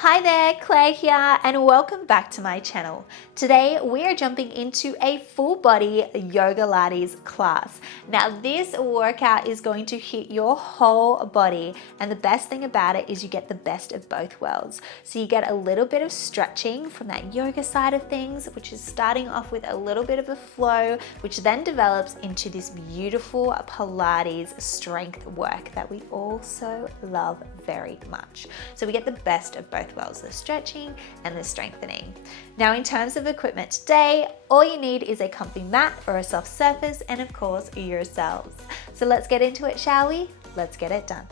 Hi there, Claire here, and welcome back to my channel. Today we are jumping into a full body Yogalates class. Now this workout is going to hit your whole body, and the best thing about it is you get the best of both worlds. So you get a little bit of stretching from that yoga side of things, which is starting off with a little bit of a flow, which then develops into this beautiful Pilates strength work that we also love very much. So we get the best of both worlds, the stretching and the strengthening. Now in terms of equipment today, all you need is a comfy mat or a soft surface and of course yourselves. So let's get into it, shall we? Let's get it done.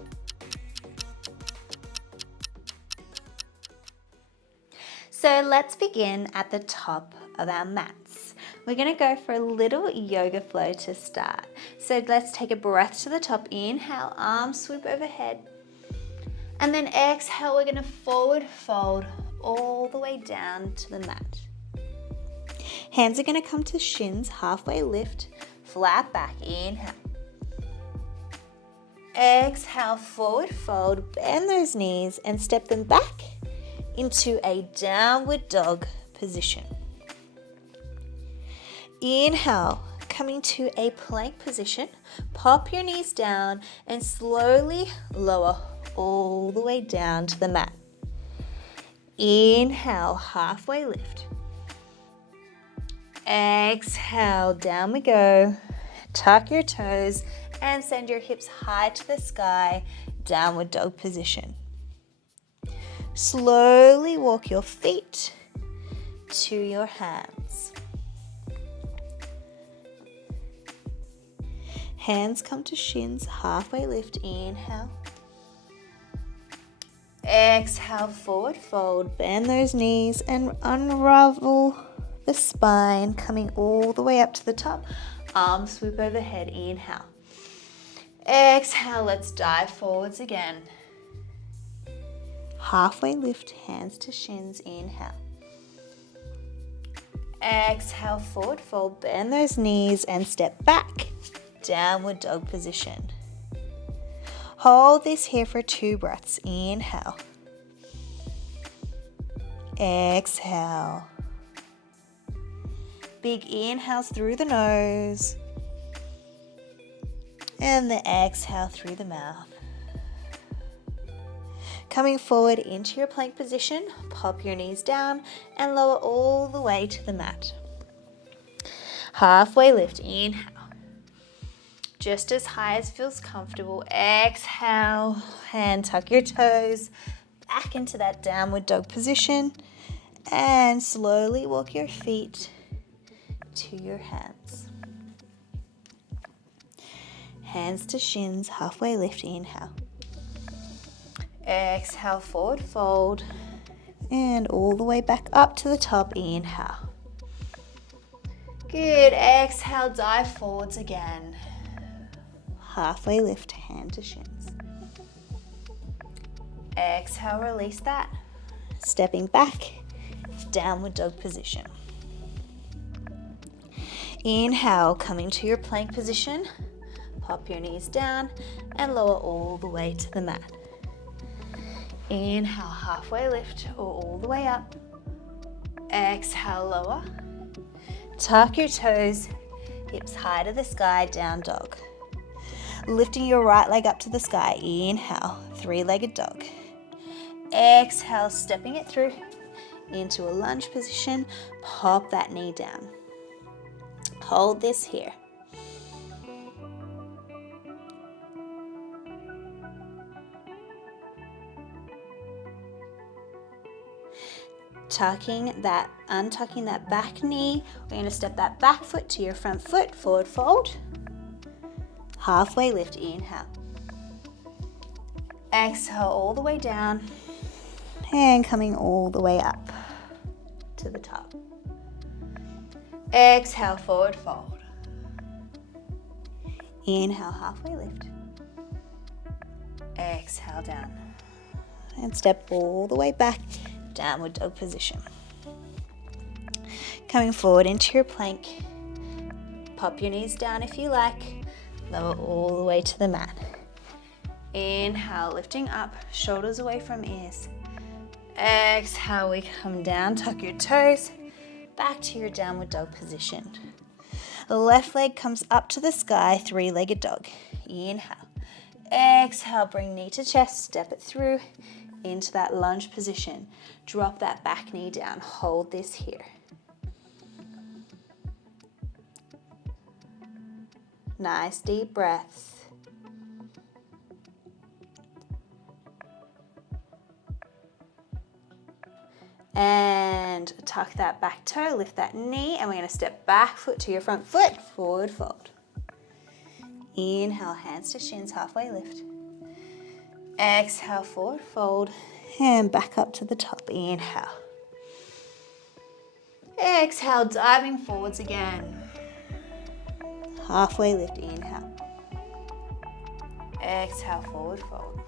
So let's begin at the top of our mats. We're going to go for a little yoga flow to start. So let's take a breath to the top. Inhale, arms sweep overhead. And then exhale, we're going to forward fold all the way down to the mat. Hands are going to come to shins, halfway lift, flat back. Inhale. Exhale, forward fold, bend those knees and step them back into a downward dog position. Inhale, coming to a plank position, pop your knees down and slowly lower all the way down to the mat. Inhale, halfway lift. Exhale, down we go. Tuck your toes and send your hips high to the sky, downward dog position. Slowly walk your feet to your hands. Hands come to shins, halfway lift. Inhale. Exhale, forward fold, bend those knees and unravel the spine, coming all the way up to the top. Arms sweep overhead. Inhale. Exhale, let's dive forwards again. Halfway lift, hands to shins. Inhale. Exhale, forward fold, bend those knees and step back. Downward dog position. Hold this here for 2 breaths. Inhale. Exhale. Big inhales through the nose. And the exhale through the mouth. Coming forward into your plank position, pop your knees down and lower all the way to the mat. Halfway lift. Inhale. Just as high as feels comfortable. Exhale and tuck your toes back into that downward dog position and slowly walk your feet to your hands. Hands to shins, halfway lift. Inhale. Exhale, forward fold and all the way back up to the top. Inhale. Good. Exhale, dive forwards again. Halfway lift, hand to shins. Exhale, release that. Stepping back, downward dog position. Inhale, coming to your plank position. Pop your knees down and lower all the way to the mat. Inhale, halfway lift or all the way up. Exhale, lower. Tuck your toes, hips high to the sky, down dog. Lifting your right leg up to the sky. Inhale, 3-legged dog. Exhale, stepping it through into a lunge position. Pop that knee down. Hold this here. Untucking that back knee. We're going to step that back foot to your front foot, forward fold. Halfway lift. Inhale. Exhale all the way down and coming all the way up to the top. Exhale, forward fold. Inhale, halfway lift. Exhale, down. And step all the way back, downward dog position. Coming forward into your plank. Pop your knees down if you like. Lower all the way to the mat. Inhale, lifting up, shoulders away from ears. Exhale, we come down, tuck your toes, back to your downward dog position. The left leg comes up to the sky, three-legged dog. Inhale. Exhale, bring knee to chest, step it through into that lunge position. Drop that back knee down, hold this here. Nice deep breaths. And tuck that back toe, lift that knee, and we're going to step back foot to your front foot, forward fold. Inhale, hands to shins, halfway lift. Exhale, forward fold, and back up to the top. Inhale. Exhale, diving forwards again. Halfway lift, inhale. Exhale, forward fold.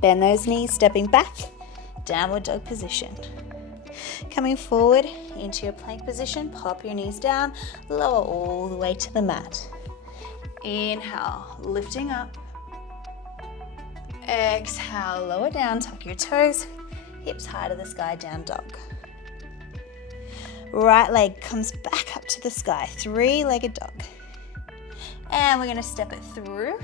Bend those knees, stepping back, downward dog position. Coming forward into your plank position, pop your knees down, lower all the way to the mat. Inhale, lifting up. Exhale, lower down, tuck your toes, hips high to the sky, down dog. Right leg comes back up to the sky, three-legged dog. And we're going to step it through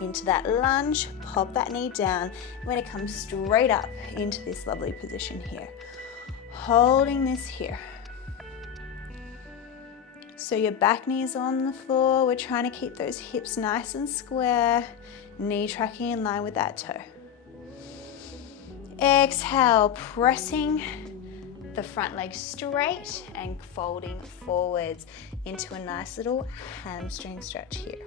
into that lunge, pop that knee down. We're going to come straight up into this lovely position here. Holding this here. So your back knee is on the floor. We're trying to keep those hips nice and square. Knee tracking in line with that toe. Exhale, pressing the front leg straight and folding forwards into a nice little hamstring stretch here.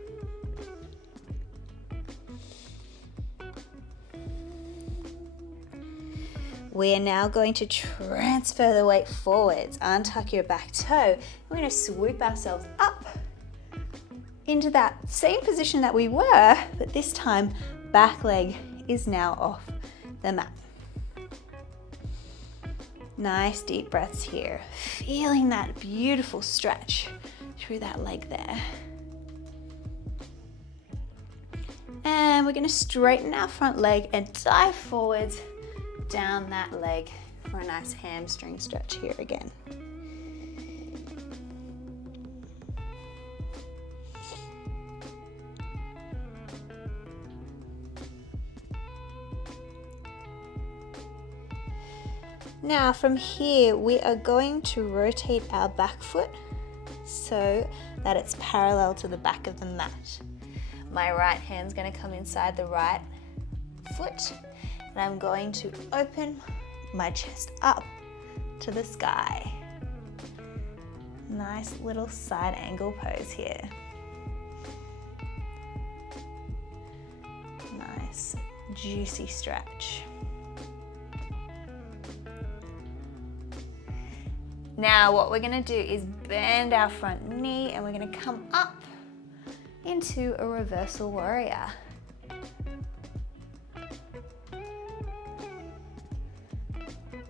We are now going to transfer the weight forwards. Untuck your back toe. We're going to swoop ourselves up into that same position that we were, but this time back leg is now off the mat. Nice deep breaths here. Feeling that beautiful stretch through that leg there. And we're going to straighten our front leg and dive forwards down that leg for a nice hamstring stretch here again. Now from here, we are going to rotate our back foot so that it's parallel to the back of the mat. My right hand's going to come inside the right foot, and I'm going to open my chest up to the sky. Nice little side angle pose here. Nice, juicy stretch. Now what we're going to do is bend our front knee and we're going to come up into a reversal warrior.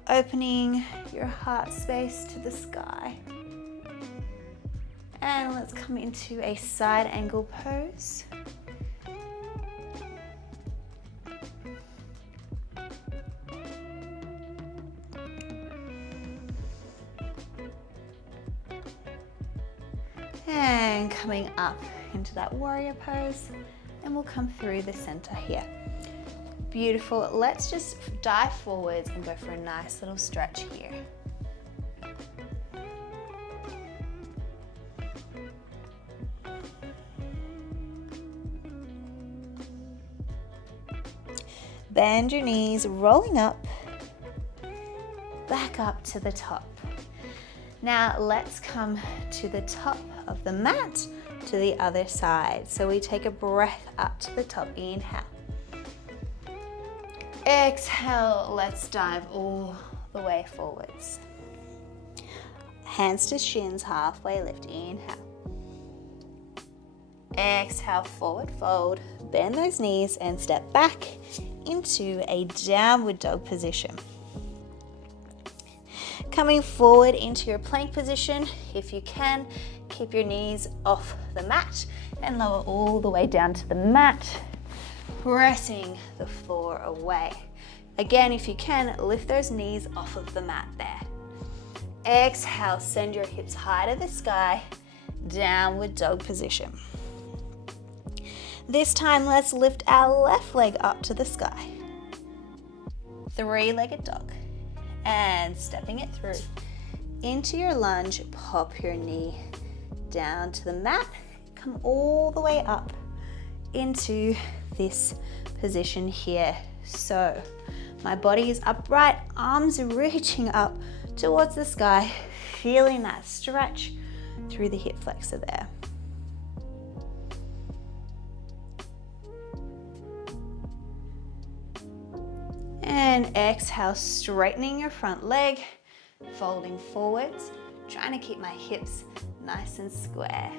Opening your heart space to the sky. And let's come into a side angle pose. And coming up into that warrior pose, and we'll come through the center here. Beautiful. Let's just dive forwards and go for a nice little stretch here. Bend your knees, rolling up, back up to the top. Now let's come to the top of the mat to the other side. So we take a breath up to the top. Inhale. Exhale, let's dive all the way forwards. Hands to shins, halfway lift. Inhale. Exhale, forward fold. Bend those knees and step back into a downward dog position. Coming forward into your plank position. If you can, keep your knees off the mat and lower all the way down to the mat, pressing the floor away. Again, if you can, lift those knees off of the mat there. Exhale, send your hips high to the sky, downward dog position. This time, let's lift our left leg up to the sky. Three-legged dog. And stepping it through. Into your lunge, pop your knee down to the mat. Come all the way up into this position here. So, my body is upright, arms are reaching up towards the sky, feeling that stretch through the hip flexor there. And exhale, straightening your front leg, folding forwards, trying to keep my hips nice and square.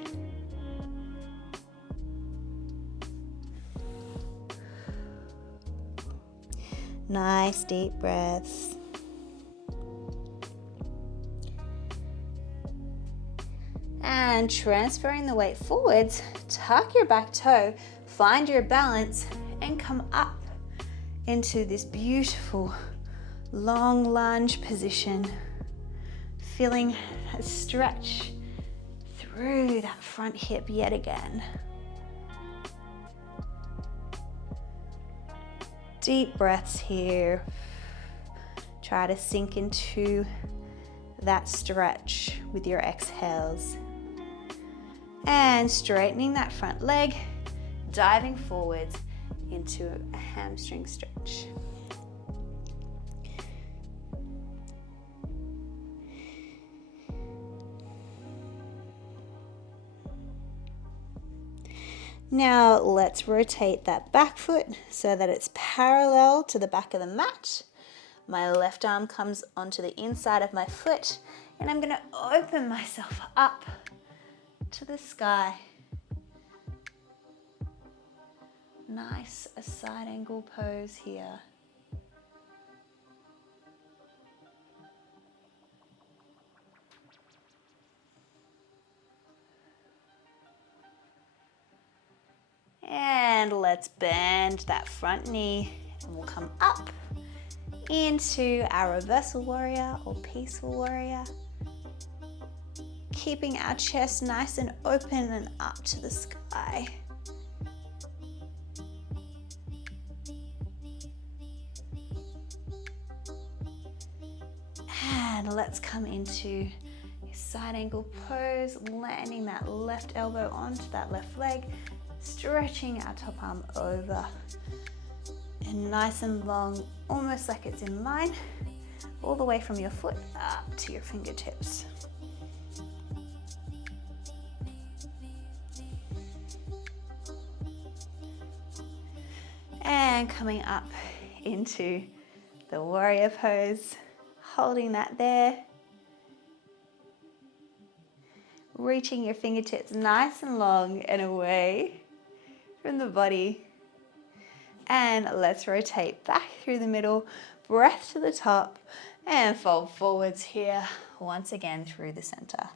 Nice deep breaths. And transferring the weight forwards, tuck your back toe, find your balance, and come up into this beautiful long lunge position, feeling a stretch through that front hip yet again. Deep breaths here. Try to sink into that stretch with your exhales. And straightening that front leg, diving forwards into a hamstring stretch. Now let's rotate that back foot so that it's parallel to the back of the mat. My left arm comes onto the inside of my foot, and I'm going to open myself up to the sky. Nice a side angle pose here. And let's bend that front knee, and we'll come up into our reversal warrior or peaceful warrior. Keeping our chest nice and open and up to the sky. And let's come into a side angle pose, landing that left elbow onto that left leg, stretching our top arm over. And nice and long, almost like it's in line, all the way from your foot up to your fingertips. And coming up into the warrior pose, holding that there. Reaching your fingertips nice and long and away from the body. And let's rotate back through the middle, breath to the top, and fold forwards here, once again through the center.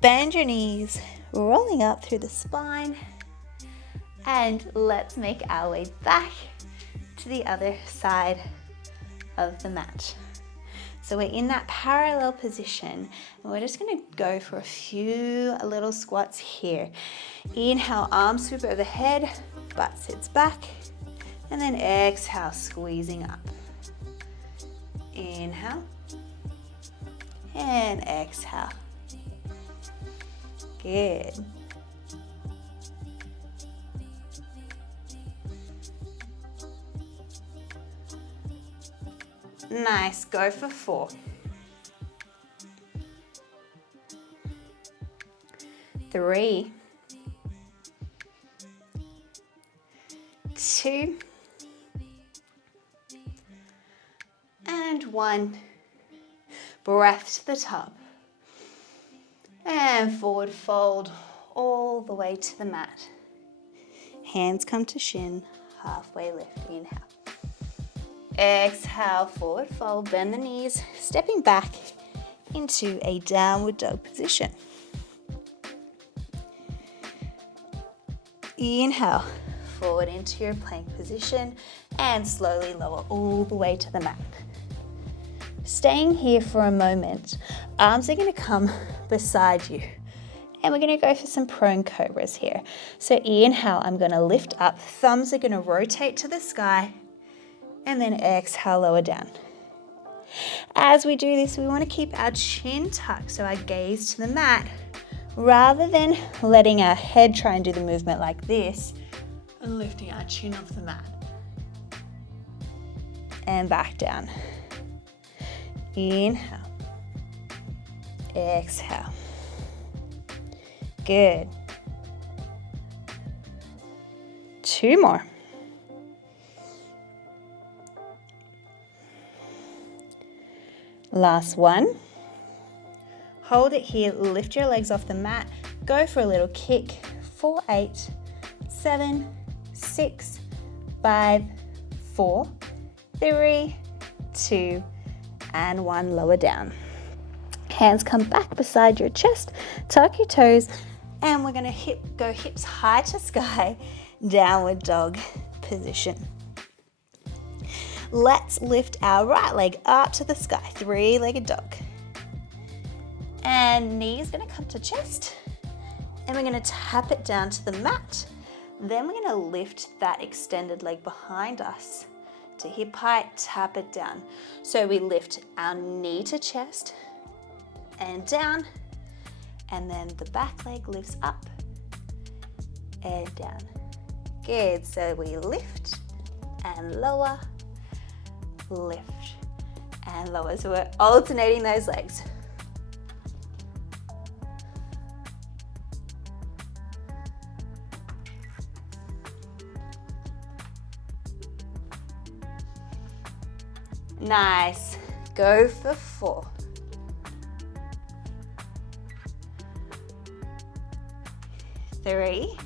Bend your knees, rolling up through the spine, and let's make our way back to the other side of the mat. So we're in that parallel position, and we're just going to go for a few little squats here. Inhale, arms swoop overhead, butt sits back, and then exhale, squeezing up. Inhale, and exhale. Good. Nice, go for 4. 3, 2, and 1. Breath to the top. And forward fold all the way to the mat. Hands come to shin, halfway lift, inhale. Exhale, forward fold, bend the knees, stepping back into a downward dog position. Inhale, forward into your plank position and slowly lower all the way to the mat. Staying here for a moment, arms are going to come beside you. And we're going to go for some prone cobras here. So inhale, I'm going to lift up, thumbs are going to rotate to the sky, and then exhale, lower down. As we do this, we want to keep our chin tucked, so our gaze to the mat, rather than letting our head try and do the movement like this, and lifting our chin off the mat. And back down. Inhale. Exhale. Good. 2 more. Last one. Hold it here, lift your legs off the mat, go for a little kick. 4, 8, 7, 6, 5, 4, 3, 2, and 1. Lower down. Hands come back beside your chest, tuck your toes, and we're going to go hips high to sky, downward dog position. Let's lift our right leg up to the sky, 3-legged dog. And knees going to come to chest, and we're going to tap it down to the mat. Then we're going to lift that extended leg behind us to hip height, tap it down. So we lift our knee to chest and down, and then the back leg lifts up and down. Good, so we lift and lower, lift and lower. So we're alternating those legs. Nice, go for 4. 3,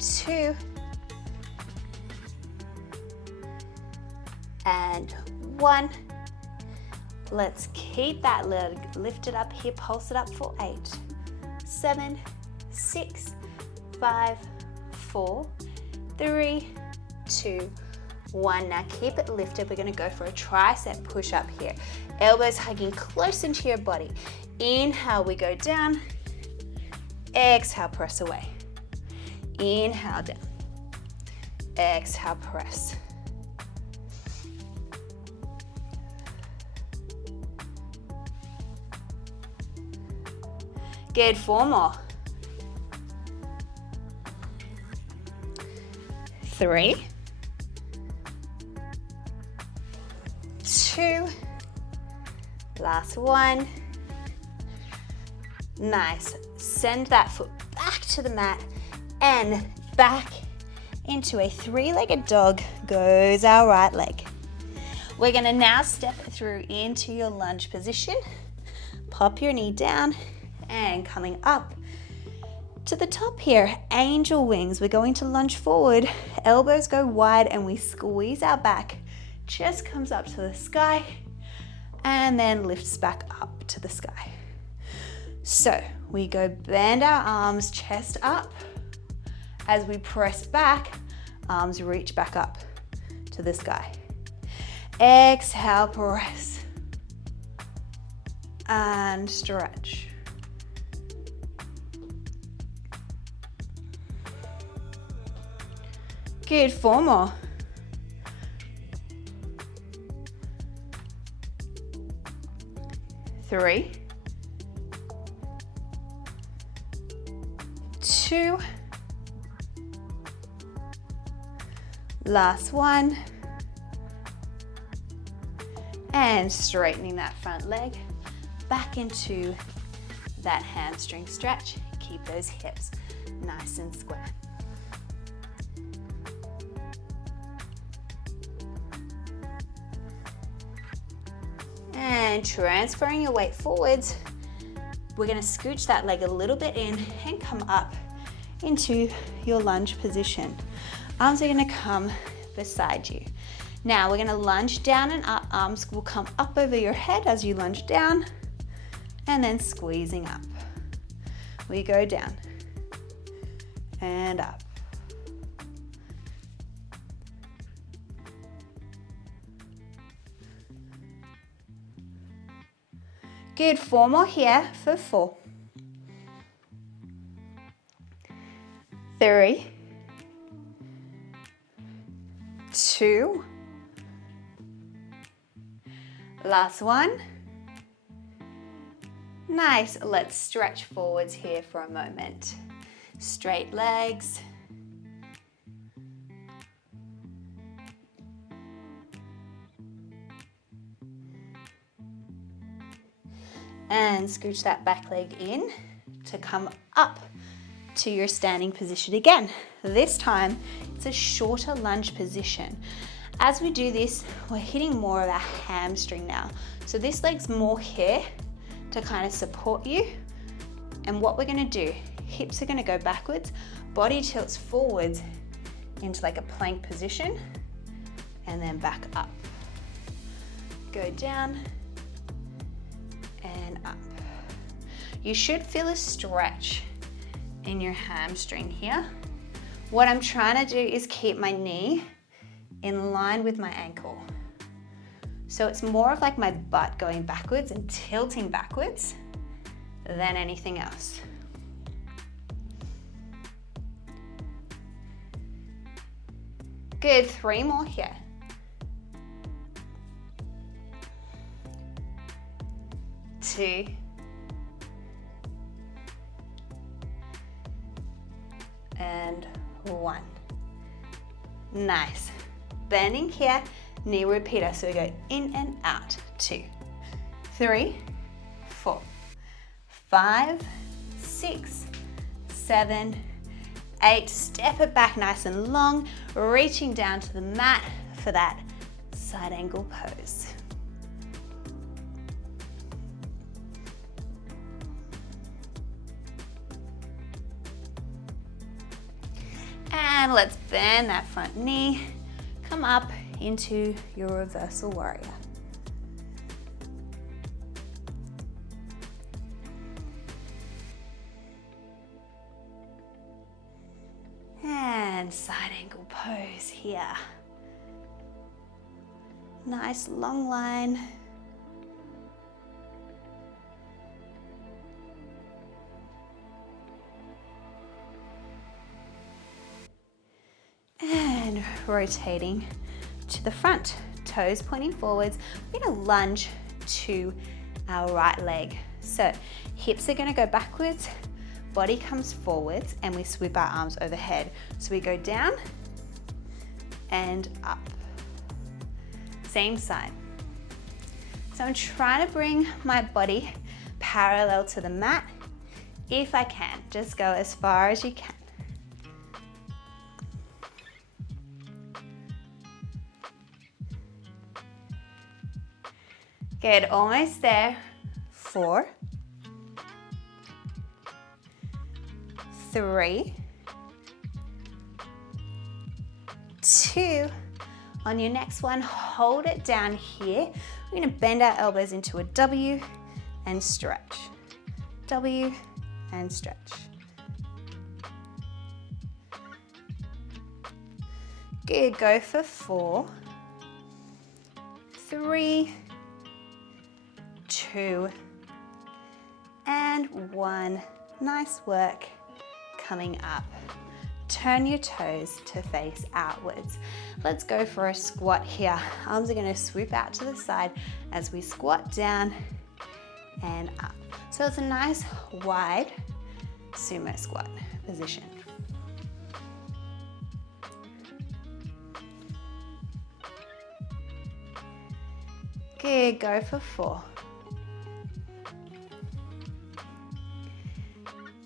2, and 1. Let's keep that leg lifted up here, pulse it up for 8, 7, 6, 5, 4, 3, 2, 1. Now keep it lifted. We're going to go for a tricep push up here. Elbows hugging close into your body. Inhale, we go down. Exhale, press away. Inhale, down. Exhale, press. Good, 4 more. 3, 2, last 1. Nice. Send that foot back to the mat and back into a 3-legged dog goes our right leg. We're going to now step through into your lunge position. Pop your knee down and coming up to the top here, angel wings. We're going to lunge forward, elbows go wide, and we squeeze our back. Chest comes up to the sky and then lifts back up to the sky. So we go bend our arms, chest up. As we press back, arms reach back up to the sky. Exhale, press and stretch. Good, 4 more. 3, 2, last 1, and straightening that front leg back into that hamstring stretch. Keep those hips nice and square. And transferring your weight forwards, we're going to scooch that leg a little bit in and come up into your lunge position. Arms are going to come beside you. Now we're gonna lunge down and up. Arms will come up over your head as you lunge down, and then squeezing up. We go down and up. Good, 4 more here for 4. 3, 2, last one. Nice, let's stretch forwards here for a moment. Straight legs. And scooch that back leg in to come up to your standing position again. This time, it's a shorter lunge position. As we do this, we're hitting more of our hamstring now. So this leg's more here to kind of support you. And what we're gonna do, hips are gonna go backwards, body tilts forwards into like a plank position, and then back up. Go down and up. You should feel a stretch in your hamstring here. What I'm trying to do is keep my knee in line with my ankle. So it's more of like my butt going backwards and tilting backwards than anything else. Good, 3 more here. 2, and 1. Nice. Bending here, knee repeater. So we go in and out. 2, 3, 4, 5, 6, 7, 8. Step it back nice and long, reaching down to the mat for that side angle pose. And let's bend that front knee. Come up into your reversal warrior. And side angle pose here. Nice long line. And rotating to the front, toes pointing forwards. We're gonna lunge to our right leg. So hips are gonna go backwards, body comes forwards, and we sweep our arms overhead. So we go down and up. Same side. So I'm trying to bring my body parallel to the mat. If I can, just go as far as you can. Good, almost there. 4, 3, 2. On your next one, hold it down here. We're gonna bend our elbows into a W and stretch. W and stretch. Good, go for 4, 3, 2, and 1. Nice work. Coming up. Turn your toes to face outwards. Let's go for a squat here. Arms are going to swoop out to the side as we squat down and up. So it's a nice wide sumo squat position. Good, go for 4,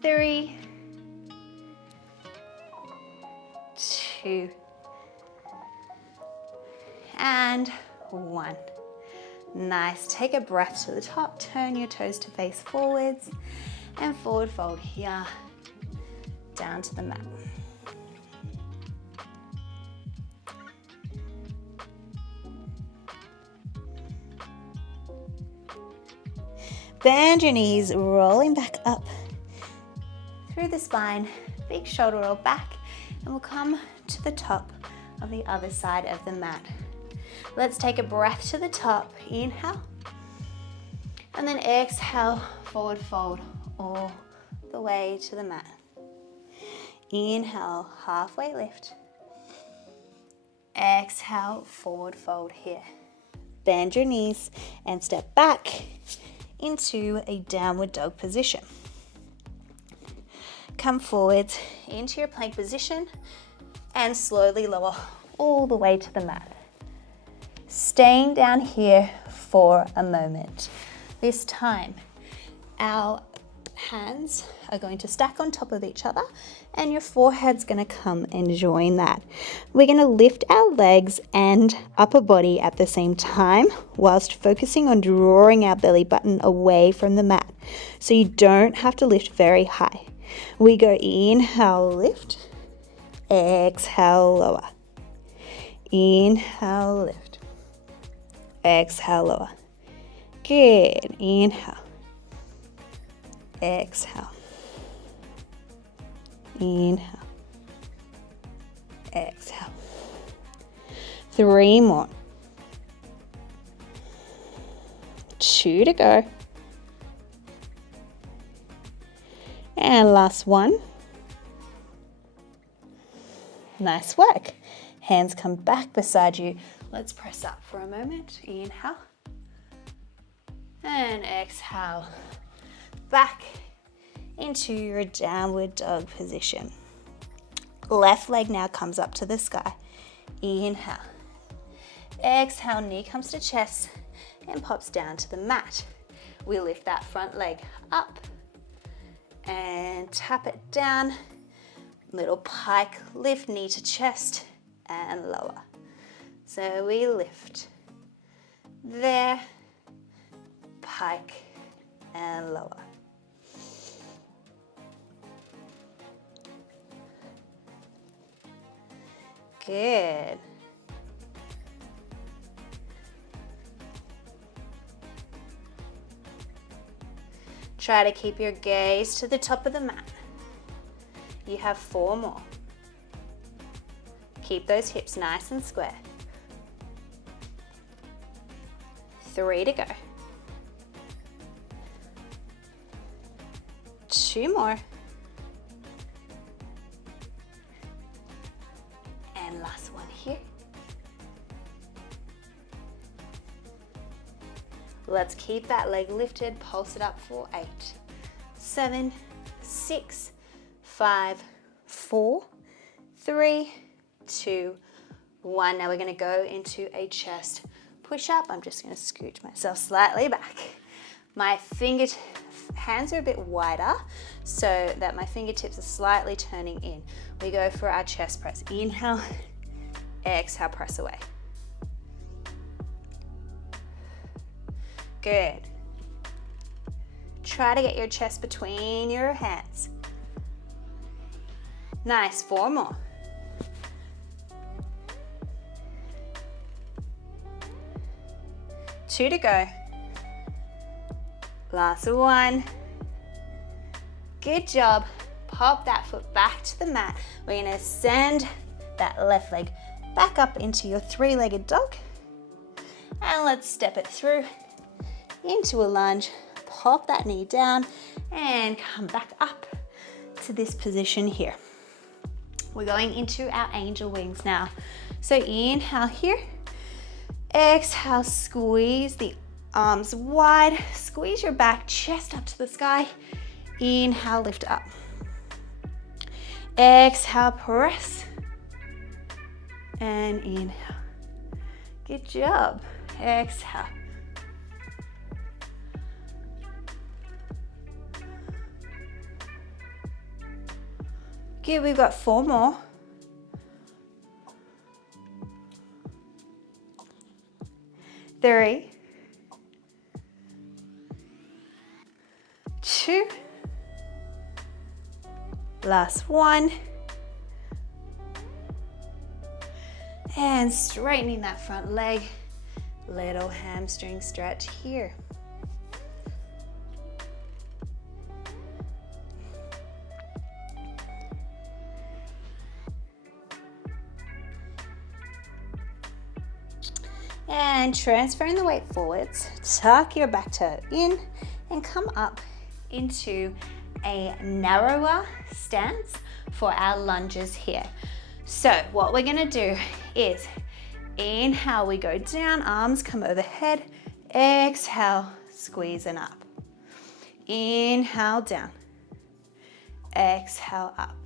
3, 2, and 1. Nice. Take a breath to the top. Turn your toes to face forwards and forward fold here down to the mat. Bend your knees, rolling back up through the spine, big shoulder roll back, and we'll come to the top of the other side of the mat. Let's take a breath to the top. Inhale, and then exhale, forward fold all the way to the mat. Inhale, halfway lift. Exhale, forward fold here. Bend your knees and step back into a downward dog position. Come forward into your plank position and slowly lower all the way to the mat. Staying down here for a moment. This time, our hands are going to stack on top of each other and your forehead's going to come and join that. We're going to lift our legs and upper body at the same time whilst focusing on drawing our belly button away from the mat. So you don't have to lift very high. We go inhale, lift, exhale, lower. Inhale, lift, exhale, lower. Good. Inhale, exhale, inhale, exhale. 3 more. 2 to go. And last one. Nice work. Hands come back beside you. Let's press up for a moment. Inhale. And exhale. Back into your downward dog position. Left leg now comes up to the sky. Inhale. Exhale, knee comes to chest and pops down to the mat. We lift that front leg up and tap it down. Little pike lift, knee to chest and lower. So we lift there, pike and lower. Good. Try to keep your gaze to the top of the mat. You have 4 more. Keep those hips nice and square. 3 to go. 2 more. And last one here. Let's keep that leg lifted, pulse it up for 8, 7, 6, 5, 4, 3, 2, 1. Now we're going to go into a chest push up. I'm just going to scooch myself slightly back. My hands are a bit wider so that my fingertips are slightly turning in. We go for our chest press. Inhale, exhale, press away. Good. Try to get your chest between your hands. Nice, 4 more. 2 to go. Last one. Good job. Pop that foot back to the mat. We're gonna send that left leg back up into your 3-legged dog. And let's step it through into a lunge. Pop that knee down and come back up to this position here. We're going into our angel wings now. So inhale here. Exhale, squeeze the arms wide. Squeeze your back, chest up to the sky. Inhale, lift up. Exhale, press. And inhale. Good job. Exhale. Good, we've got 4 more. 3, 2, last one. And straightening that front leg, little hamstring stretch here. And transferring the weight forwards, tuck your back toe in and come up into a narrower stance for our lunges here. So what we're gonna do is inhale, we go down, arms come overhead, exhale, squeeze and up. Inhale, down, exhale, up.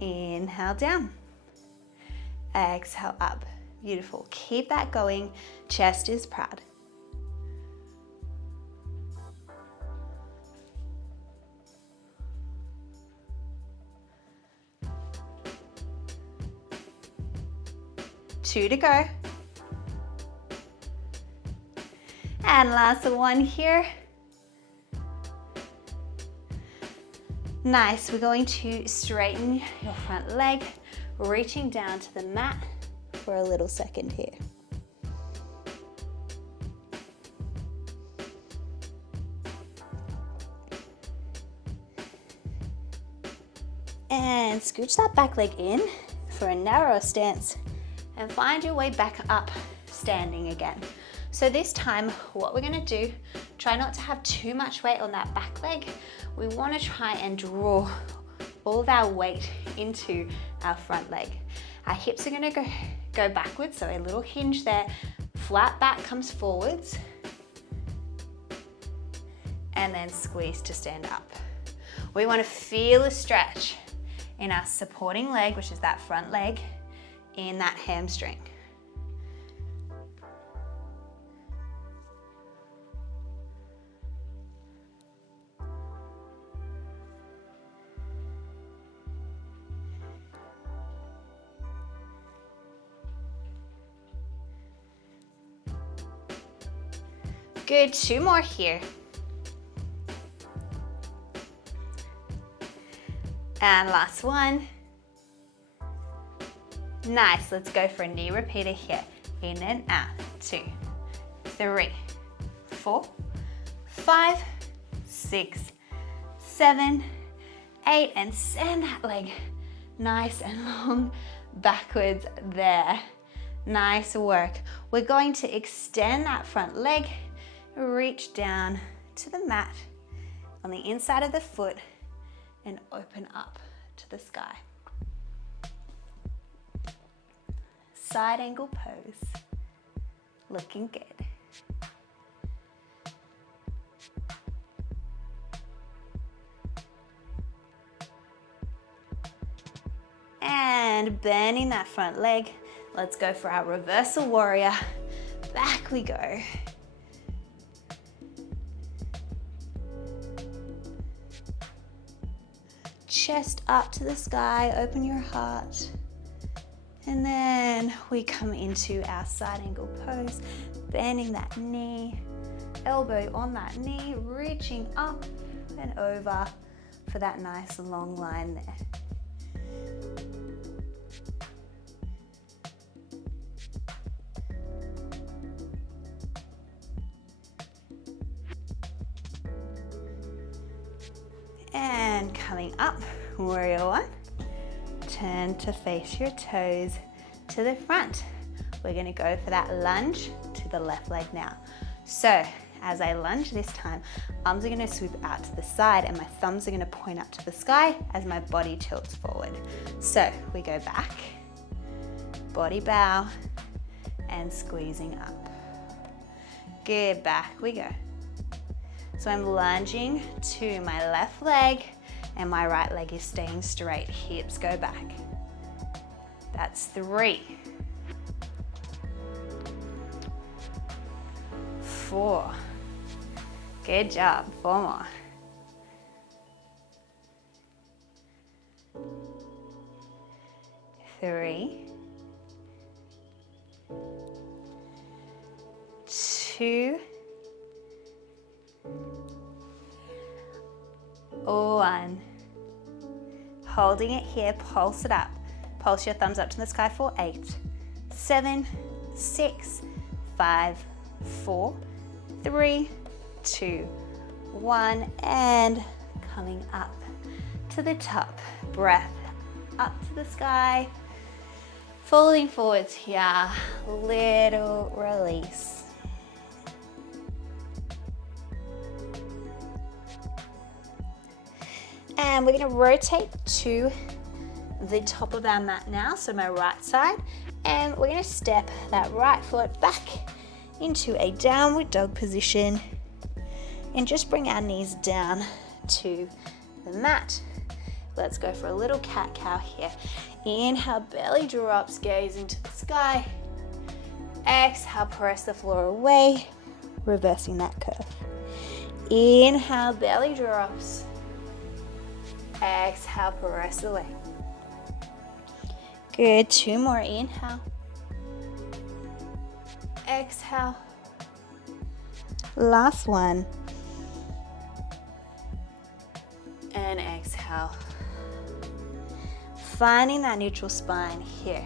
Inhale, down, exhale, up. Beautiful. Keep that going. Chest is proud. Two to go. And last one here. Nice. We're going to straighten your front leg, reaching down to the mat for a little second here. And scooch that back leg in for a narrower stance and find your way back up standing again. So this time, what we're gonna do, try not to have too much weight on that back leg. We wanna try and draw all of our weight into our front leg. Our hips are gonna go backwards, so a little hinge there. Flat back comes forwards. And then squeeze to stand up. We wanna feel a stretch in our supporting leg, which is that front leg, in that hamstring. Good, two more here. And last one. Nice, let's go for a knee repeater here. In and out, 2, 3, 4, 5, 6, 7, 8, and send that leg nice and long backwards there. Nice work. We're going to extend that front leg, reach down to the mat on the inside of the foot and open up to the sky. Side angle pose, looking good. And bending that front leg, let's go for our reversal warrior. Back we go. Chest up to the sky, open your heart. And then we come into our side angle pose, bending that knee, elbow on that knee, reaching up and over for that nice long line there. And coming up, warrior one. Turn to face your toes to the front. We're gonna go for that lunge to the left leg now. So as I lunge this time, arms are gonna swoop out to the side and my thumbs are gonna point up to the sky as my body tilts forward. So we go back, body bow, and squeezing up. Good, back we go. So I'm lunging to my left leg and my right leg is staying straight. Hips go back. That's 3, 4. Good job, 4 more. 3, 2, 1. Holding it here, pulse it up. Pulse your thumbs up to the sky for 8, 7, 6, 5, 4, 3, 2, 1, and coming up to the top. Breath up to the sky Folding forwards here, little release. And we're going to rotate to the top of our mat now, so my right side, and we're going to step that right foot back into a downward dog position and just bring our knees down to the mat. Let's go for a little cat-cow here. Inhale, belly drops, gaze into the sky. Exhale, press the floor away, reversing that curve. Inhale, belly drops. Exhale, press away. Good, 2 more. Inhale. Exhale. Last one. And exhale. Finding that neutral spine here.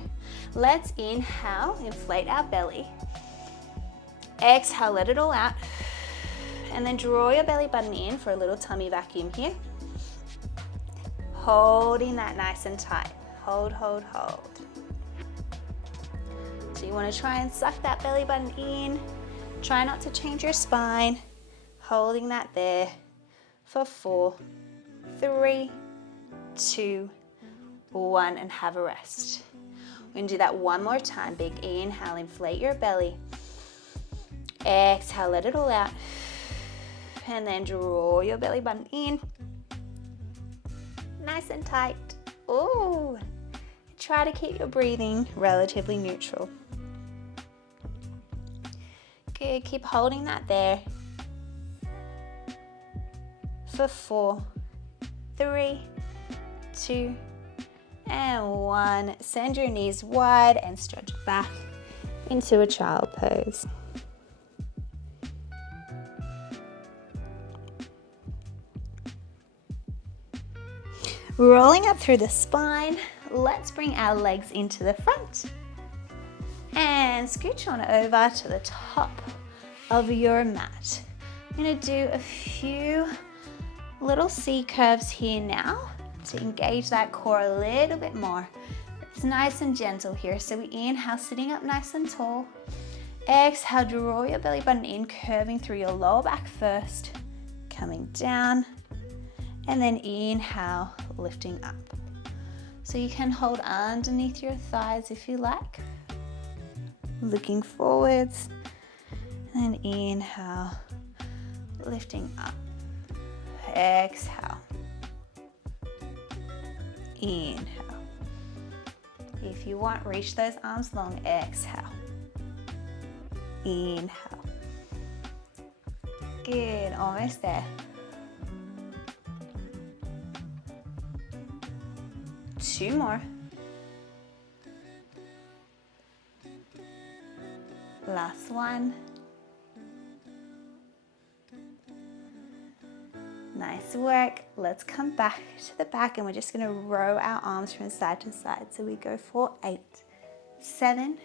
Let's inhale, inflate our belly. Exhale, let it all out. And then draw your belly button in for a little tummy vacuum here. Holding that nice and tight. Hold, hold, hold. So you want to try and suck that belly button in. Try not to change your spine. Holding that there for 4, 3, 2, 1, and have a rest. We're going to do that one more time. Big inhale, inflate your belly. Exhale, let it all out. And then draw your belly button in. Nice and tight. Ooh. Try to keep your breathing relatively neutral. Good, keep holding that there. For 4, 3, 2, and 1. Send your knees wide and stretch back into a child pose. Rolling up through the spine, let's bring our legs into the front and scooch on over to the top of your mat. I'm going to do a few little C curves here now to engage that core a little bit more. It's nice and gentle here. So we inhale, sitting up nice and tall. Exhale, draw your belly button in, curving through your lower back first, coming down, and then inhale, lifting up. So you can hold underneath your thighs if you like, looking forwards, and inhale, lifting up. Exhale, inhale. If you want, reach those arms long. Exhale, inhale. Good, almost there. 2 more. Last one. Nice work. Let's come back to the back and we're just going to row our arms from side to side. So we go for 8, 7,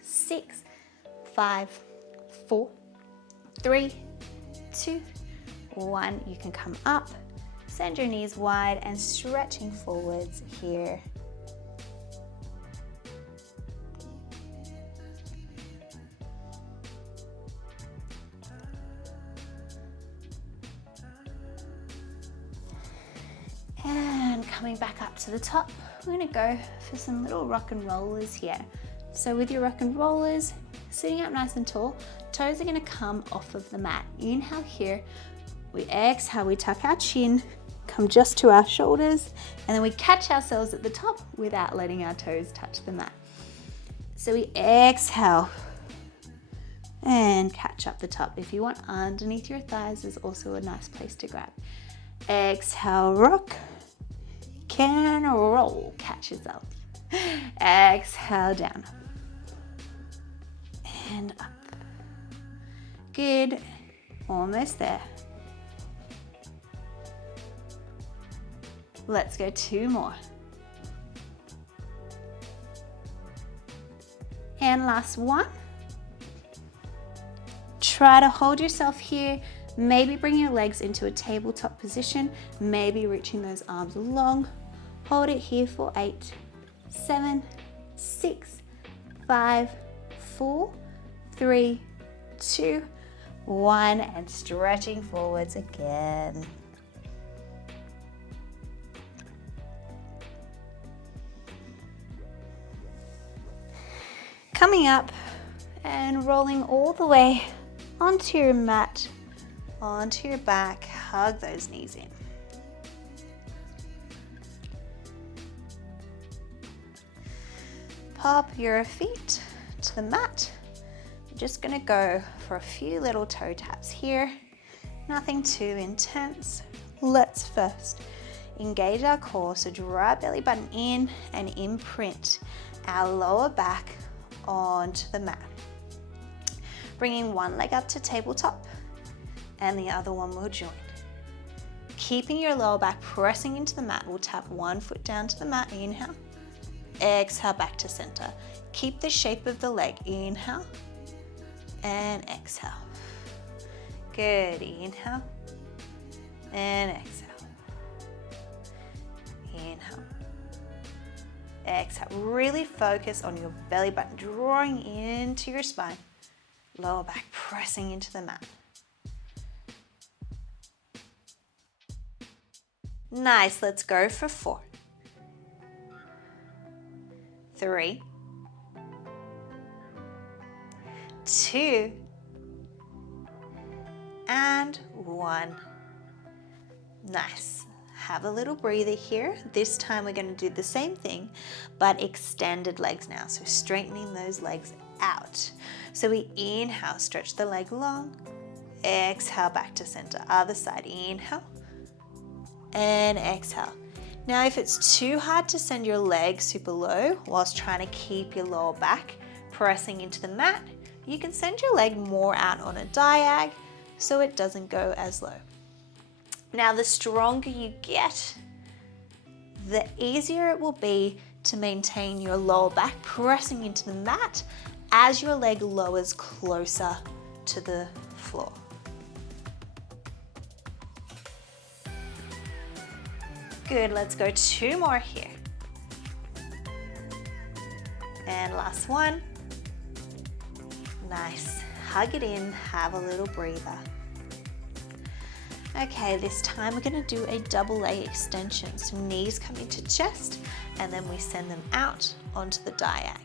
6, 5, 4, 3, 2, 1. You can come up. Send your knees wide and stretching forwards here. And coming back up to the top, we're going to go for some little rock and rollers here. So with your rock and rollers, sitting up nice and tall, toes are going to come off of the mat. Inhale here, we exhale, we tuck our chin, come just to our shoulders, and then we catch ourselves at the top without letting our toes touch the mat. So we exhale and catch up the top. If you want, underneath your thighs is also a nice place to grab. Exhale, rock, can roll, catch yourself. Exhale, down and up. Good, almost there. Let's go 2 more. And last one. Try to hold yourself here. Maybe bring your legs into a tabletop position. Maybe reaching those arms long. Hold it here for 8, 7, 6, 5, 4, 3, 2, 1, and stretching forwards again. Coming up and rolling all the way onto your mat, onto your back, hug those knees in. Pop your feet to the mat. You're just gonna go for a few little toe taps here. Nothing too intense. Let's first engage our core, so draw our belly button in and imprint our lower back onto the mat. Bringing one leg up to tabletop and the other one will join. Keeping your lower back pressing into the mat, we'll tap one foot down to the mat, inhale. Exhale back to center. Keep the shape of the leg, inhale and exhale. Good, inhale and exhale. Inhale. Exhale. Really focus on your belly button, drawing into your spine. Lower back pressing into the mat. Nice, let's go for 4. 3, 2, and 1. Nice. Have a little breather here. This time we're going to do the same thing, but extended legs now. So straightening those legs out. So we inhale, stretch the leg long. Exhale back to center. Other side, inhale and exhale. Now, if it's too hard to send your leg super low whilst trying to keep your lower back pressing into the mat, you can send your leg more out on a diag so it doesn't go as low. Now, the stronger you get, the easier it will be to maintain your lower back pressing into the mat as your leg lowers closer to the floor. Good, let's go 2 more here. And last one. Nice, hug it in, have a little breather. Okay, this time we're gonna do a double leg extension. So knees come into chest and then we send them out onto the diag.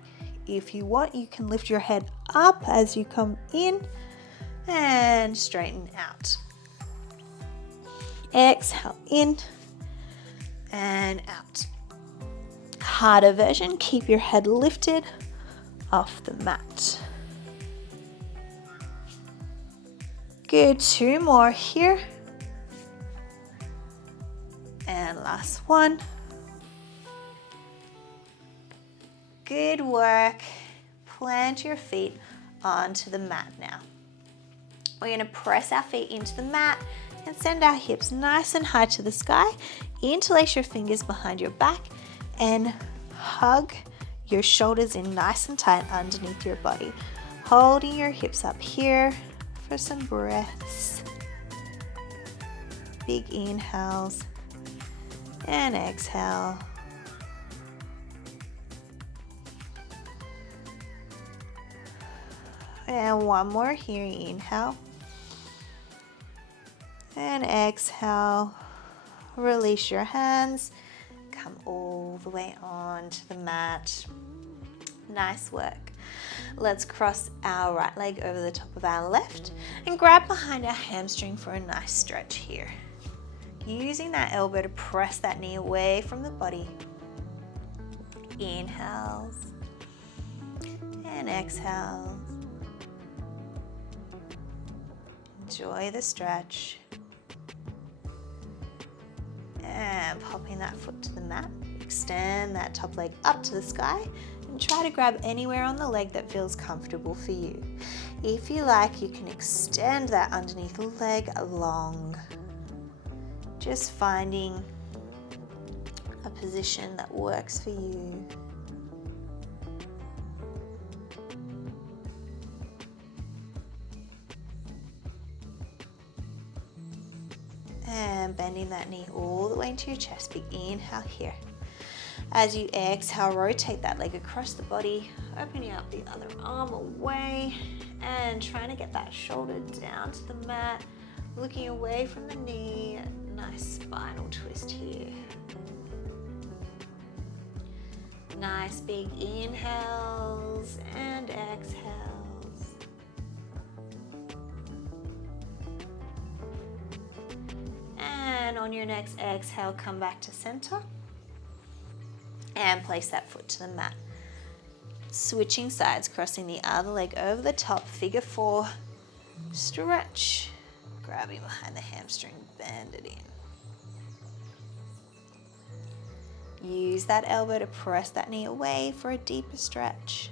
If you want, you can lift your head up as you come in and straighten out. Exhale in and out. Harder version, keep your head lifted off the mat. Good, 2 more here. And last one. Good work. Plant your feet onto the mat now. We're going to press our feet into the mat and send our hips nice and high to the sky. Interlace your fingers behind your back and hug your shoulders in nice and tight underneath your body. Holding your hips up here for some breaths. Big inhales and exhale. And one more here, inhale. And exhale. Release your hands. Come all the way onto the mat. Nice work. Let's cross our right leg over the top of our left and grab behind our hamstring for a nice stretch here. Using that elbow to press that knee away from the body. Inhales and exhales. Enjoy the stretch. And popping that foot to the mat. Extend that top leg up to the sky and try to grab anywhere on the leg that feels comfortable for you. If you like, you can extend that underneath the leg long. Just finding a position that works for you. And bending that knee all the way into your chest. Big inhale here. As you exhale, rotate that leg across the body, opening up the other arm away and trying to get that shoulder down to the mat, looking away from the knee. Nice spinal twist here. Nice big inhales and exhales. And on your next exhale, come back to center and place that foot to the mat. Switching sides, crossing the other leg over the top, figure four, stretch, grabbing behind the hamstring, bend it in. Use that elbow to press that knee away for a deeper stretch.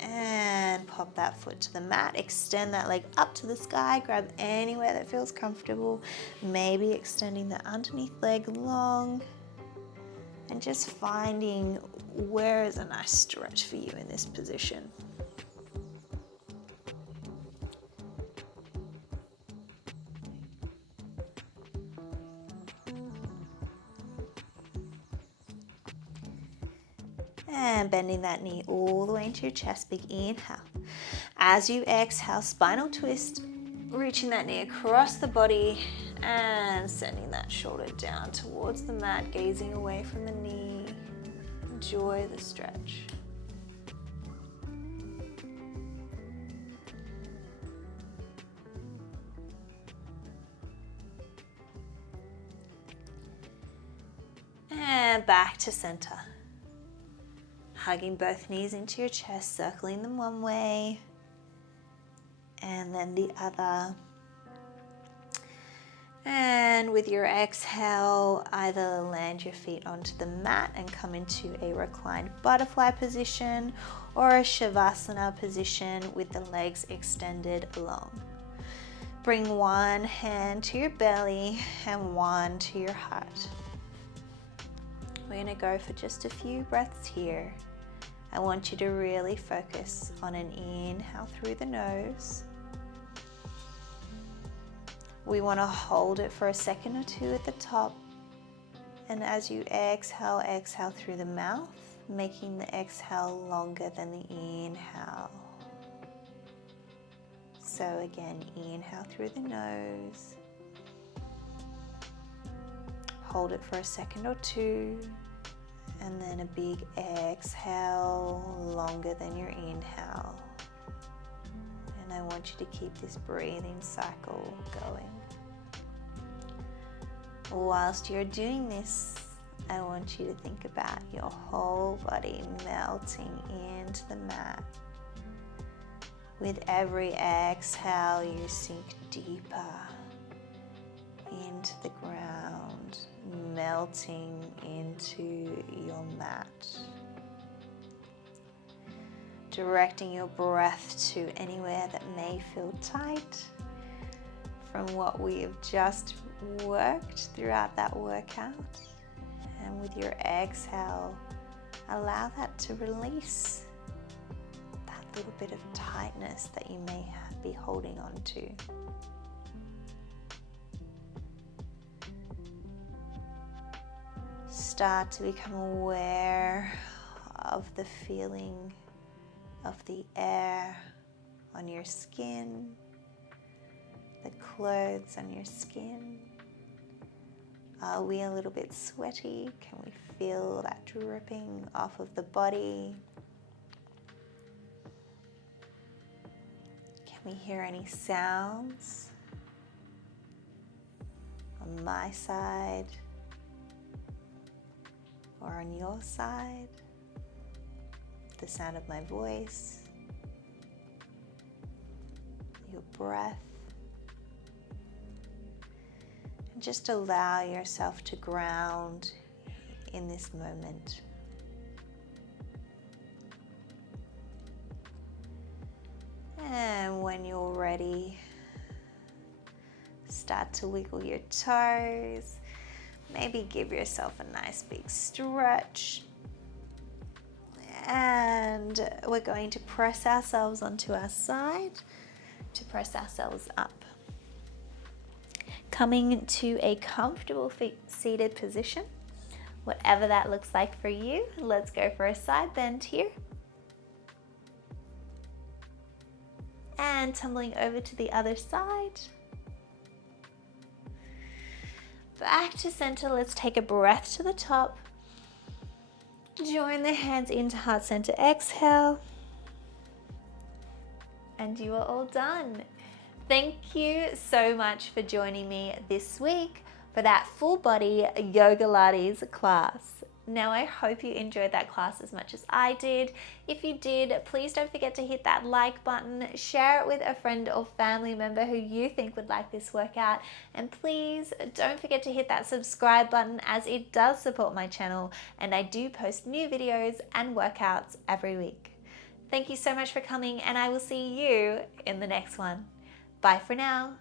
And pop that foot to the mat, extend that leg up to the sky, grab anywhere that feels comfortable, maybe extending the underneath leg long, and just finding where is a nice stretch for you in this position. And bending that knee all the way into your chest, big inhale. As you exhale, spinal twist, reaching that knee across the body and sending that shoulder down towards the mat, gazing away from the knee. Enjoy the stretch. And back to center. Hugging both knees into your chest, circling them one way and then the other. And with your exhale, either land your feet onto the mat and come into a reclined butterfly position or a shavasana position with the legs extended long. Bring one hand to your belly and one to your heart. We're going to go for just a few breaths here. I want you to really focus on an inhale through the nose. We want to hold it for a second or two at the top. And as you exhale, exhale through the mouth, making the exhale longer than the inhale. So again, inhale through the nose. Hold it for a second or two. And then a big exhale, longer than your inhale. And I want you to keep this breathing cycle going. Whilst you're doing this, I want you to think about your whole body melting into the mat. With every exhale, you sink deeper into the ground, melting into your mat. Directing your breath to anywhere that may feel tight from what we have just worked throughout that workout. And with your exhale, allow that to release that little bit of tightness that you may be holding on to. Start to become aware of the feeling of the air on your skin, the clothes on your skin. Are we a little bit sweaty? Can we feel that dripping off of the body? Can we hear any sounds on my side or on your side? The sound of my voice, your breath. And just allow yourself to ground in this moment. And when you're ready, start to wiggle your toes. Maybe give yourself a nice big stretch. And we're going to press ourselves onto our side to press ourselves up. Coming to a comfortable seated position, whatever that looks like for you. Let's go for a side bend here. And tumbling over to the other side. Back to center. Let's take a breath to the top. Join the hands into heart center. Exhale. And you are all done. Thank you so much for joining me this week for that full body Yogalates class. Now I hope you enjoyed that class as much as I did. If you did, please don't forget to hit that like button, share it with a friend or family member who you think would like this workout, and please don't forget to hit that subscribe button as it does support my channel and I do post new videos and workouts every week. Thank you so much for coming and I will see you in the next one. Bye for now.